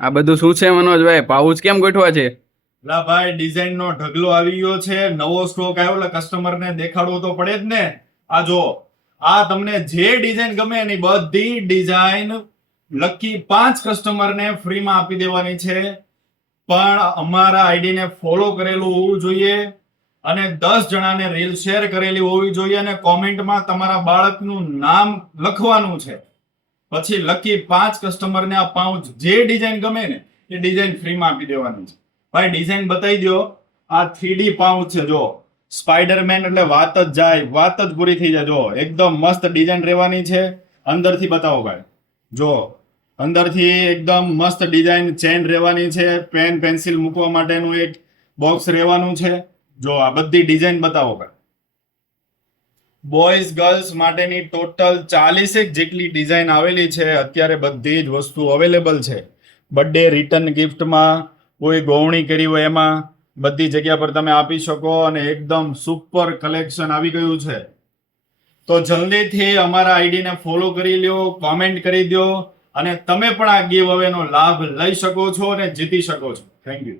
આ બધું શું છે મનોજભાઈ? પાઉચ કેમ ગોઠવા છે? લા ભાઈ, ડિઝાઇન નો ઢગલો આવી ગયો છે, નવો સ્ટોક આવ્યો એટલે કસ્ટમરને દેખાડવો તો પડે જ ને. આ જો, આ તમને જે ડિઝાઇન ગમે એની બધી ડિઝાઇન લકી 5 કસ્ટમરને ફ્રીમાં આપી દેવાની છે. પણ અમારા આઈડીને ફોલો કરેલું હોવું જોઈએ અને 10 જણાને રીલ શેર કરેલી હોવી જોઈએ અને કોમેન્ટમાં તમારા બાળકનું નામ લખવાનું છે. પછી લકી 5 કસ્ટમરને આ પાઉચ જે ડિઝાઇન ગમે ને એ ડિઝાઇન ફ્રીમાં આપી દેવાની છે. ભાઈ ડિઝાઇન બતાવી દો. આ 3D પાઉચ છે, જો સ્પાઈડરમેન એટલે વાત જ જાય, વાત જ પૂરી થઈ જાય. જો એકદમ મસ્ત ડિઝાઇન રહેવાની છે. અંદરથી બતાવો ભાઈ, જો અંદરથી એકદમ મસ્ત ડિઝાઇન ચેન રહેવાની છે. પેન પેન્સિલ મૂકવા માટેનું એક બોક્સ રહેવાનું છે. જો આ બધી ડિઝાઇન બતાવો ભાઈ. બોયઝ ગર્લ્સ માટેની ટોટલ 40 જેટલી ડિઝાઇન આવેલી છે. અત્યારે બધી જ વસ્તુ અવેલેબલ છે. બર્થડે રિટર્ન ગિફ્ટમાં, કોઈ ગોવણી કરી હોય એમાં બધી જગ્યા પર તમે આપી શકો અને એકદમ સુપર કલેક્શન આવી ગયું છે. તો જલ્દીથી અમારા આઈડીને ફોલો કરી લ્યો, કોમેન્ટ કરી દો અને તમે પણ આ ગીવ અવેનો લાભ લઈ શકો છો અને જીતી શકો છો. Thank you.